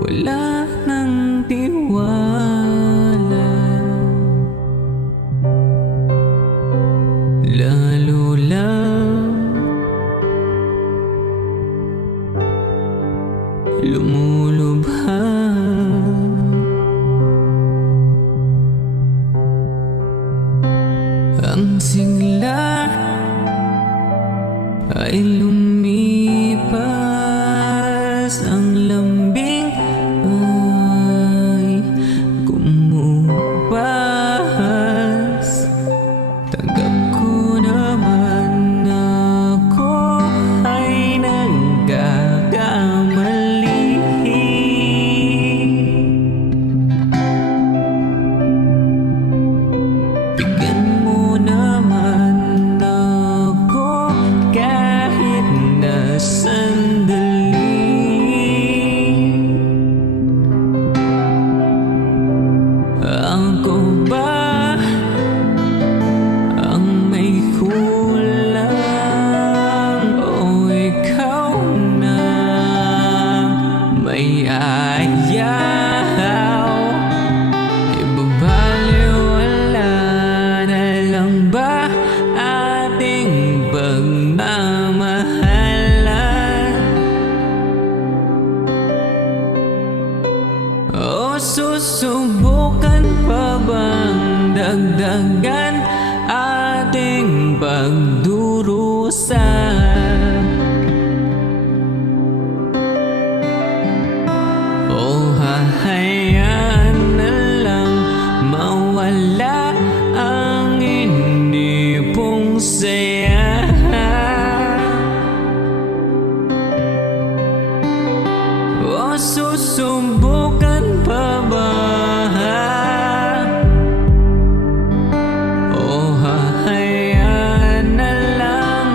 wala nang tiwala, lalo lang lumulubha ang sigla ay lumipas, ang lambing ay kumupas. Tanggap ko naman ako ay nagkakamali. Bigyan mo naman ako kahit na sandali. Ako ba ang may kulang o ikaw na may ayaw? Ibabaliwala na lang ba ating pagmamahalan? O susubukan pa bang dagdagan ating pagdurusa? O hahayaan na lang mawala ang hindi pong saya? O susubukan pa ba? O hahayaan na lang?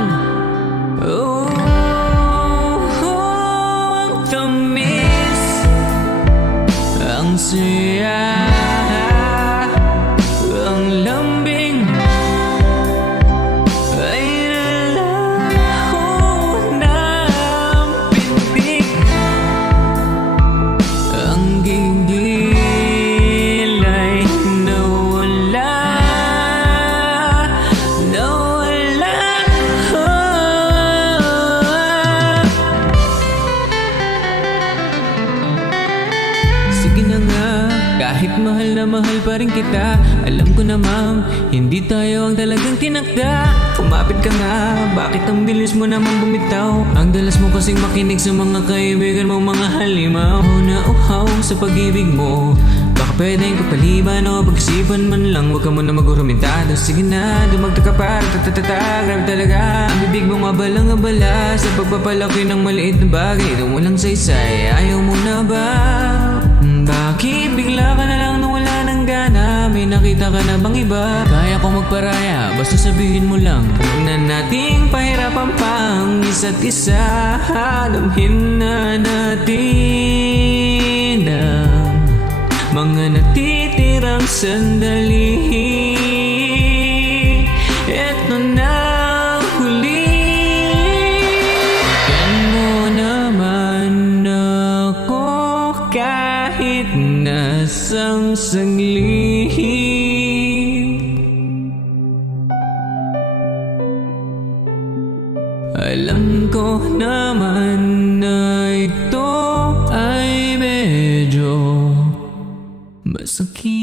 Ang tamis, ang saya, ang lambing ay nalaho ng pintig, ang gigil ay nawala, nawala. Sige na nga, kahit mahal na mahal pa rin kita, alam ko namang hindi tayo ang talagang tinakda. Kumapit ka nga, bakit ang bilis mo naman bumitaw? Ang dalas mo kasing makinig sa mga kaibigan mo, mga halimaw na uhaw sa pag-ibig mo. Baka pwedeng kapaliban o pag-isipan man lang, huwag ka muna mag-urumintado. Sige na, dumagta ka pa, tatatata, grabe talaga ang bibig mong abalang-abala sa pagpapalaki ng maliit na bagay. Ito mo lang saysay, ayaw mo na ba? Bakit bigla ka na lang nung wala ng gana? May nakita ka na bang iba? Kaya ko magparaya, basta sabihin mo lang. Huwag na nating pahirapan pang isa't isa. Damhin na natin ang mga natitirang sandali. Eto na ang huli. Bigyan mo naman ako kahit nasang saglit. Alam ko naman na ito ay medyo masakit.